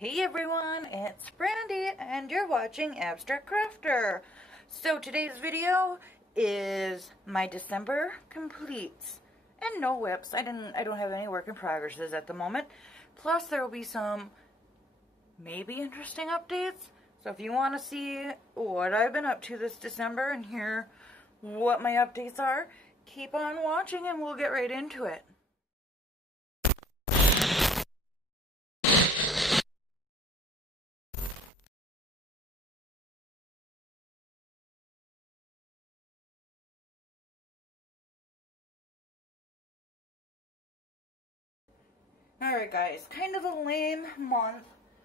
Hey everyone, it's Brandy and you're watching Abstract Crafter. So today's video is my December completes. And no whips. I don't have any work in progresses at the moment. Plus there will be some maybe interesting updates. So if you want to see what I've been up to this December and hear what my updates are, keep on watching and we'll get right into it. Alright guys, kind of a lame month.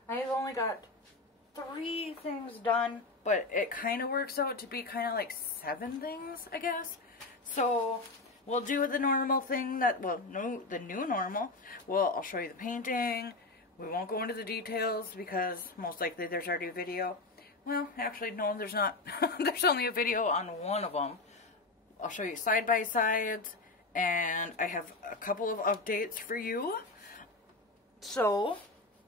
I've only got 3 things done, but it kind of works out to be kind of like 7 things, I guess. So, we'll do the normal thing that, well, no, the new normal. Well, I'll show you the painting. We won't go into the details because most likely there's already a video. Well, actually, no, there's not. There's only a video on one of them. I'll show you side-by-sides, and I have a couple of updates for you. So,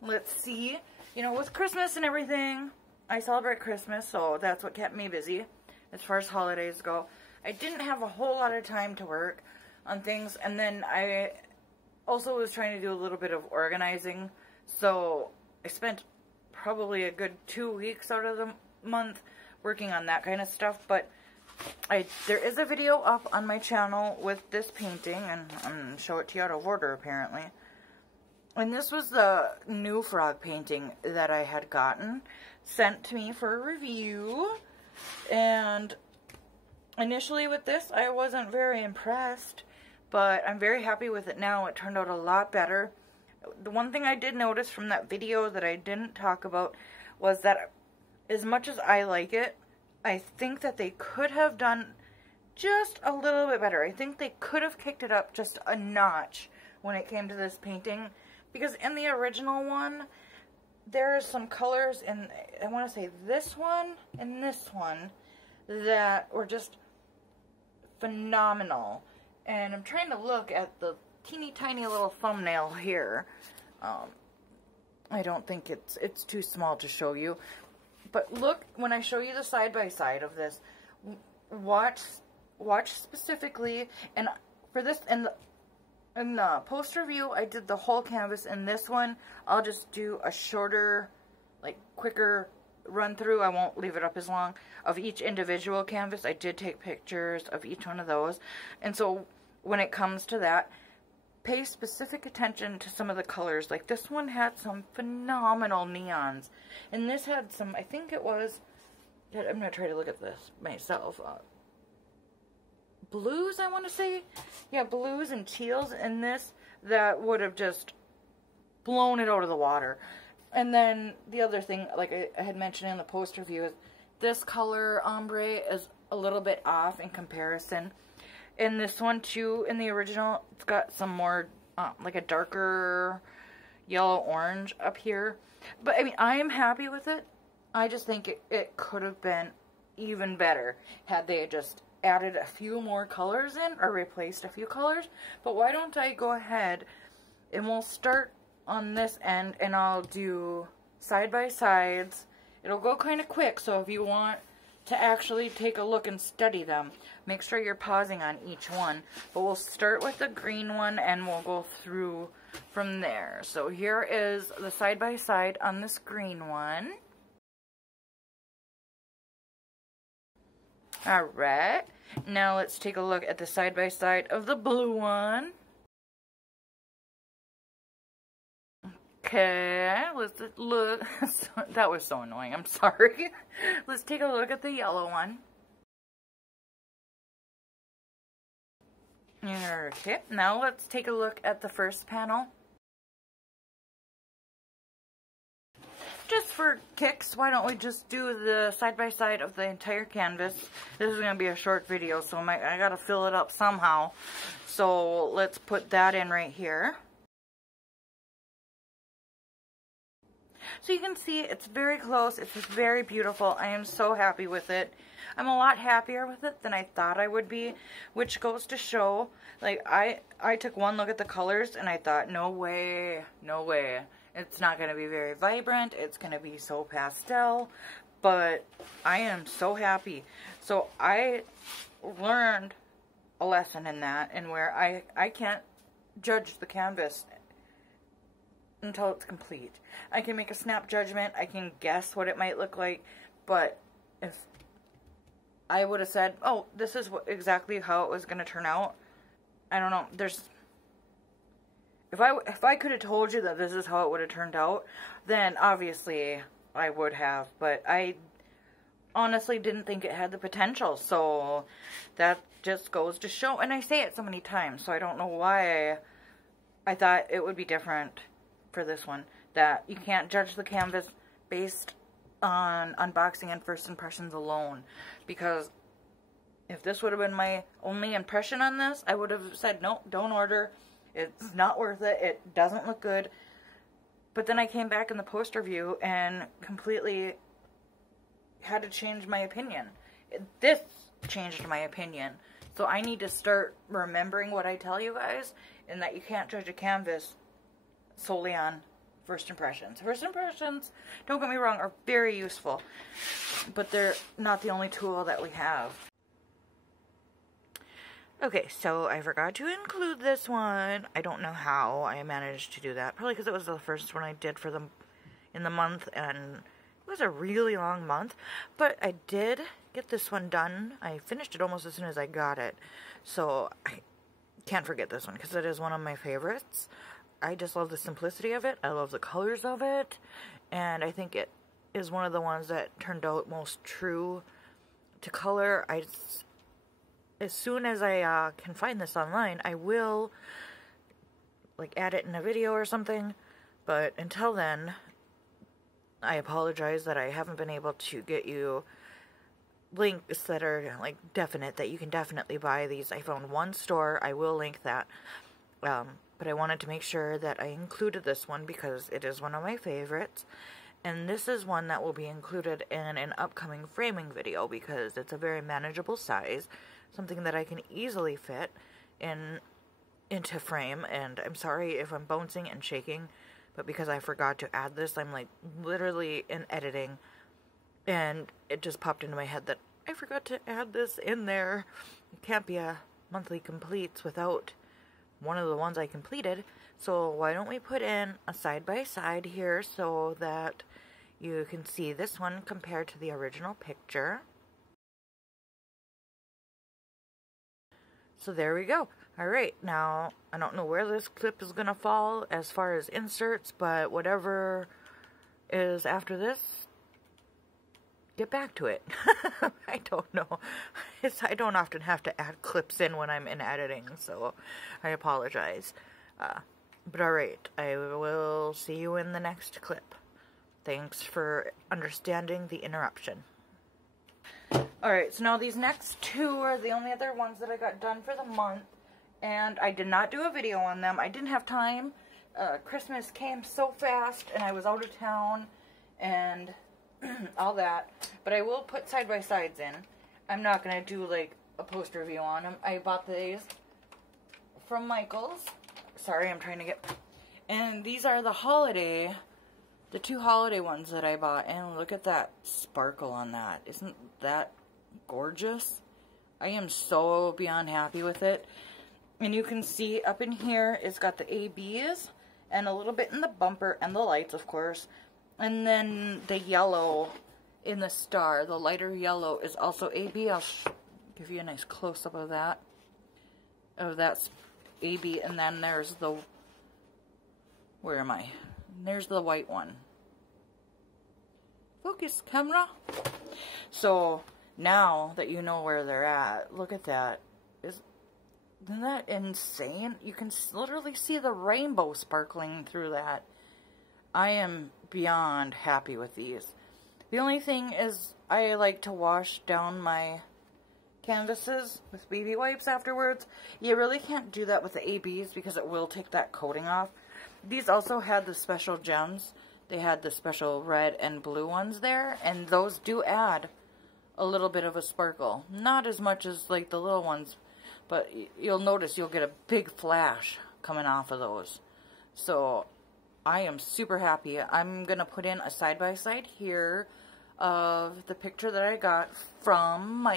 let's see. You know, with Christmas and everything, I celebrate Christmas, so that's what kept me busy as far as holidays go. I didn't have a whole lot of time to work on things, and then I also was trying to do a little bit of organizing, so I spent probably a good 2 weeks out of the month working on that kind of stuff, but there is a video up on my channel with this painting, and I'm going to show it to you out of order apparently. And this was the new frog painting that I had gotten sent to me for a review. And initially with this, I wasn't very impressed, but I'm very happy with it now. It turned out a lot better. The one thing I did notice from that video that I didn't talk about was that as much as I like it, I think that they could have done just a little bit better. I think they could have kicked it up just a notch when it came to this painting. Because in the original one, there are some colors in, I want to say this one and this one, that were just phenomenal. And I'm trying to look at the teeny tiny little thumbnail here. I don't think it's too small to show you. But look, when I show you the side-by-side of this, watch specifically, and for this, in the post review, I did the whole canvas. In this one, I'll just do a shorter, like, quicker run through. I won't leave it up as long. Of each individual canvas, I did take pictures of each one of those. And so, when it comes to that, pay specific attention to some of the colors. Like, this one had some phenomenal neons. And this had some, I think it was, I'm going to try to look at this myself. Blues, I want to say. Yeah, blues and teals in this that would have just blown it out of the water. And then the other thing, like I had mentioned in the post review, is this color ombre is a little bit off in comparison. In this one too, in the original, it's got some more, like a darker yellow-orange up here. But, I mean, I am happy with it. I just think it could have been even better had they just added a few more colors in, or replaced a few colors. But why don't I go ahead and we'll start on this end, and I'll do side-by-sides. It'll go kind of quick, so if you want to actually take a look and study them, make sure you're pausing on each one. But we'll start with the green one, and we'll go through from there. So here is the side-by-side on this green one. Alright, now let's take a look at the side-by-side of the blue one. Okay, let's look. That was so annoying, I'm sorry. Let's take a look at the yellow one. Okay, now let's take a look at the first panel. Just for kicks, why don't we just do the side-by-side of the entire canvas. This is going to be a short video, so I got to fill it up somehow. So let's put that in right here. So you can see it's very close. It's just very beautiful. I am so happy with it. I'm a lot happier with it than I thought I would be, which goes to show, like, I took one look at the colors and I thought, no way, no way. It's not going to be very vibrant. It's going to be so pastel. But I am so happy. So I learned a lesson in that, and where I can't judge the canvas until it's complete. I can make a snap judgment. I can guess what it might look like. But if I would have said, oh, this is exactly how it was going to turn out, I don't know. If I could have told you that this is how it would have turned out, then obviously I would have. But I honestly didn't think it had the potential. So that just goes to show. And I say it so many times, so I don't know why I thought it would be different for this one. That you can't judge the canvas based on unboxing and first impressions alone. Because if this would have been my only impression on this, I would have said, no, don't order. It's not worth it. It doesn't look good. But then I came back in the post review and completely had to change my opinion. This changed my opinion. So I need to start remembering what I tell you guys, and that you can't judge a canvas solely on first impressions. First impressions, don't get me wrong, are very useful, but they're not the only tool that we have. Okay, so I forgot to include this one. I don't know how I managed to do that. Probably because it was the first one I did for them in the month, and it was a really long month. But I did get this one done. I finished it almost as soon as I got it. So I can't forget this one because it is one of my favorites. I just love the simplicity of it. I love the colors of it. And I think it is one of the ones that turned out most true to color. As soon as I can find this online, I will add it in a video or something. But until then, I apologize that I haven't been able to get you links that are definite, that you can definitely buy these. I found one store. I will link that. But I wanted to make sure that I included this one because it is one of my favorites. And this is one that will be included in an upcoming framing video because it's a very manageable size. Something that I can easily fit into frame. And I'm sorry if I'm bouncing and shaking, but because I forgot to add this, I'm literally in editing. And it just popped into my head that I forgot to add this in there. It can't be a monthly completes without one of the ones I completed. So why don't we put in a side-by-side here so that you can see this one compared to the original picture. So there we go. Alright, now I don't know where this clip is going to fall as far as inserts, but whatever is after this, get back to it. I don't know. I don't often have to add clips in when I'm in editing, so I apologize. But alright, I will see you in the next clip. Thanks for understanding the interruption. Alright, so now these next two are the only other ones that I got done for the month. And I did not do a video on them. I didn't have time. Christmas came so fast and I was out of town and all that. But I will put side-by-sides in. I'm not going to do a post review on them. I bought these from Michael's. Sorry, I'm trying to get... And these are the two holiday ones that I bought. And look at that sparkle on that. Isn't that gorgeous? I am so beyond happy with it. And you can see up in here, it's got the ABs and a little bit in the bumper and the lights, of course. And then the yellow in the star, the lighter yellow, is also AB. I'll give you a nice close-up of that. That's AB. And then there's the... Where am I? There's the white one. Focus, camera. So, now that you know where they're at, look at that. Isn't that insane? You can literally see the rainbow sparkling through that. I am beyond happy with these. The only thing is I like to wash down my canvases with baby wipes afterwards. You really can't do that with the ABs because it will take that coating off. These also had the special gems. They had the special red and blue ones there, and those do add a little bit of a sparkle. Not as much as the little ones, but you'll notice you'll get a big flash coming off of those. So I am super happy. I'm going to put in a side-by-side here of the picture that I got from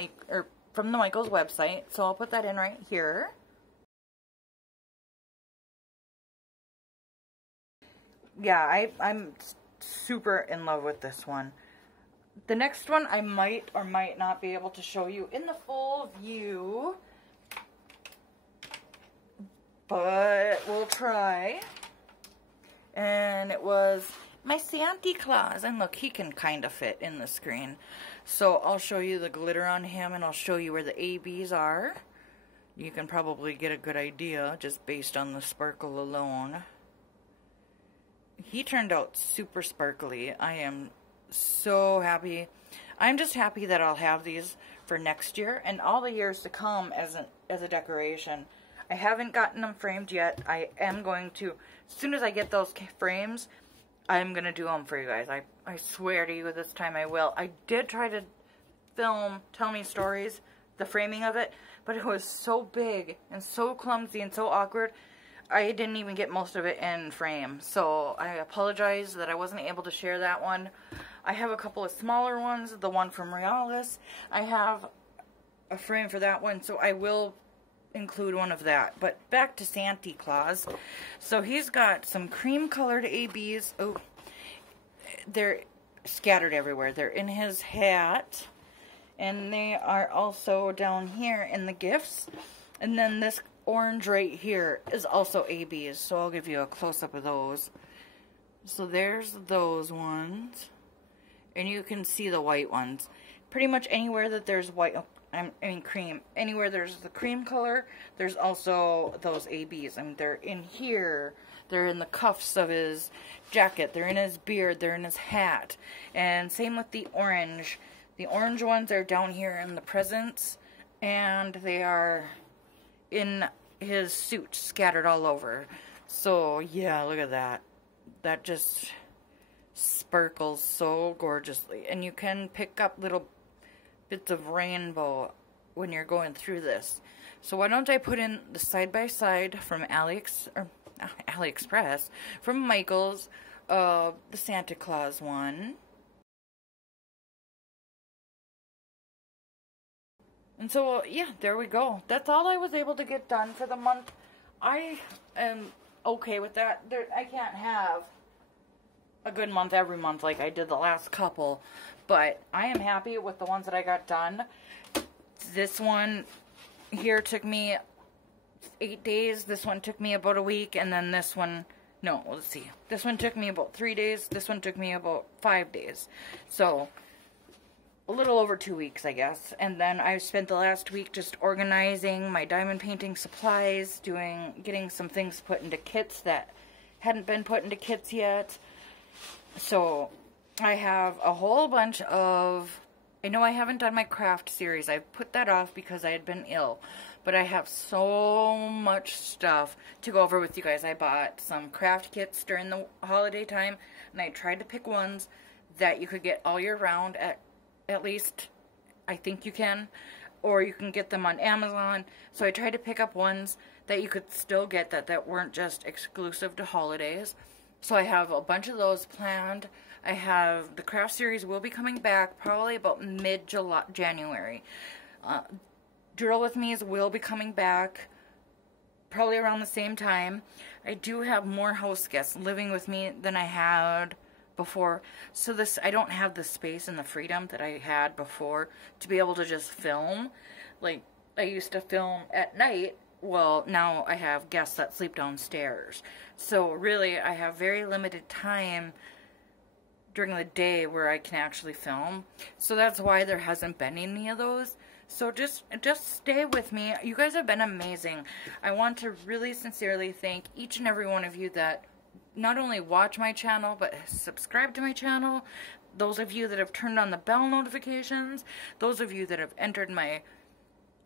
the Michaels website. So I'll put that in right here. Yeah, I'm super in love with this one. The next one I might or might not be able to show you in the full view, but we'll try. And it was my Santa Claus, and look, he can kind of fit in the screen. So I'll show you the glitter on him, and I'll show you where the ABs are. You can probably get a good idea just based on the sparkle alone. He turned out super sparkly. I am so happy. I'm just happy that I'll have these for next year and all the years to come as a decoration. I haven't gotten them framed yet. I am going to, as soon as I get those frames, I'm going to do them for you guys. I swear to you this time I will. I did try to film Tell Me Stories, the framing of it, but it was so big and so clumsy and so awkward. I didn't even get most of it in frame, so I apologize that I wasn't able to share that one. I have a couple of smaller ones, the one from RIOLIS. I have a frame for that one, so I will include one of that. But back to Santa Claus. So he's got some cream colored ABs. Oh, they're scattered everywhere. They're in his hat, and they are also down here in the gifts. And then this orange right here is also ABs, so I'll give you a close-up of those. So there's those ones, and you can see the white ones. Pretty much anywhere that there's white, I mean cream, anywhere there's the cream color, there's also those ABs. I mean, they're in here, they're in the cuffs of his jacket, they're in his beard, they're in his hat, and same with the orange. The orange ones are down here in the presents, and they are in his suit, scattered all over. So yeah, look at that. That just sparkles so gorgeously. And you can pick up little bits of rainbow when you're going through this. So why don't I put in the side-by-side from AliExpress, from Michaels, the Santa Claus one. And so, yeah, there we go. That's all I was able to get done for the month. I am okay with that. I can't have a good month every month like I did the last couple. But I am happy with the ones that I got done. This one here took me 8 days. This one took me about a week. And then this one, no, let's see. This one took me about 3 days. This one took me about 5 days. So a little over 2 weeks, I guess. And then I spent the last week just organizing my diamond painting supplies, getting some things put into kits that hadn't been put into kits yet. So I have a whole bunch of, I know I haven't done my craft series. I put that off because I had been ill. But I have so much stuff to go over with you guys. I bought some craft kits during the holiday time, and I tried to pick ones that you could get all year round at least I think you can, or you can get them on Amazon. So I tried to pick up ones that you could still get that weren't just exclusive to holidays. So I have a bunch of those planned. I have the craft series will be coming back probably about mid-January. Drill With Me's will be coming back probably around the same time. I do have more house guests living with me than I had before, so I don't have the space and the freedom that I had before to be able to just film. Like, I used to film at night. Well, now I have guests that sleep downstairs. So really, I have very limited time during the day where I can actually film. So that's why there hasn't been any of those. So just stay with me. You guys have been amazing. I want to really sincerely thank each and every one of you that not only watch my channel, but subscribe to my channel. Those of you that have turned on the bell notifications. Those of you that have entered my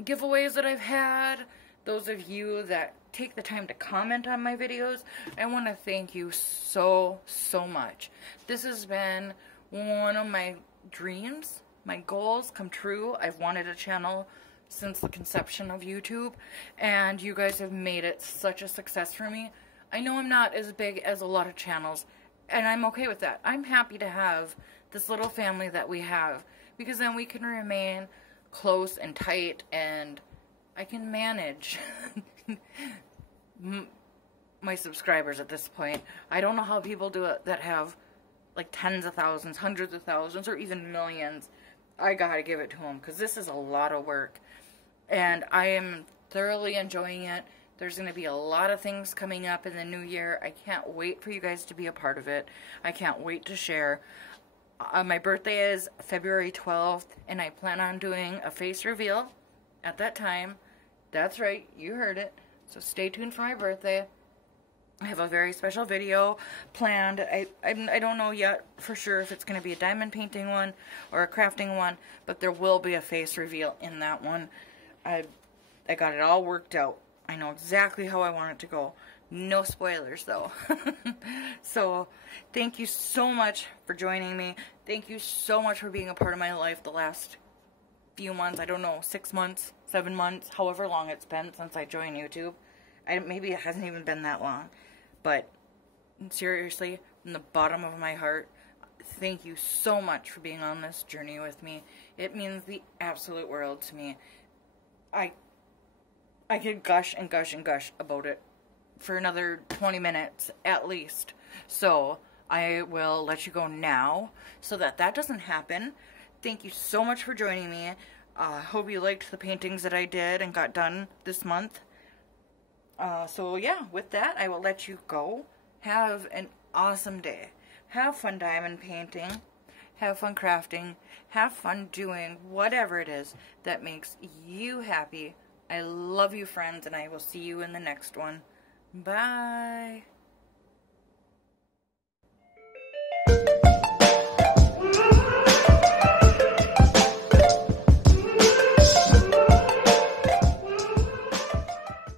giveaways that I've had. Those of you that take the time to comment on my videos. I want to thank you so much. This has been one of my dreams, my goals come true. I've wanted a channel since the conception of YouTube, and you guys have made it such a success for me. I know I'm not as big as a lot of channels, and I'm okay with that. I'm happy to have this little family that we have, because then we can remain close and tight, and I can manage my subscribers at this point. I don't know how people do it that have like tens of thousands, hundreds of thousands, or even millions. I gotta give it to them, because this is a lot of work, and I am thoroughly enjoying it. There's going to be a lot of things coming up in the new year. I can't wait for you guys to be a part of it. I can't wait to share. My birthday is February 12th, and I plan on doing a face reveal at that time. That's right, you heard it. So stay tuned for my birthday. I have a very special video planned. I don't know yet for sure if it's going to be a diamond painting one or a crafting one, but there will be a face reveal in that one. I got it all worked out. I know exactly how I want it to go. No spoilers, though. So, thank you so much for joining me. Thank you so much for being a part of my life the last few months. I don't know, 6 months, 7 months, however long it's been since I joined YouTube. Maybe it hasn't even been that long. But, seriously, from the bottom of my heart, thank you so much for being on this journey with me. It means the absolute world to me. I could gush and gush and gush about it for another 20 minutes at least. So I will let you go now so that that doesn't happen. Thank you so much for joining me. Hope you liked the paintings that I did and got done this month. So yeah, with that, I will let you go. Have an awesome day. Have fun diamond painting. Have fun crafting. Have fun doing whatever it is that makes you happy. I love you, friends, and I will see you in the next one. Bye.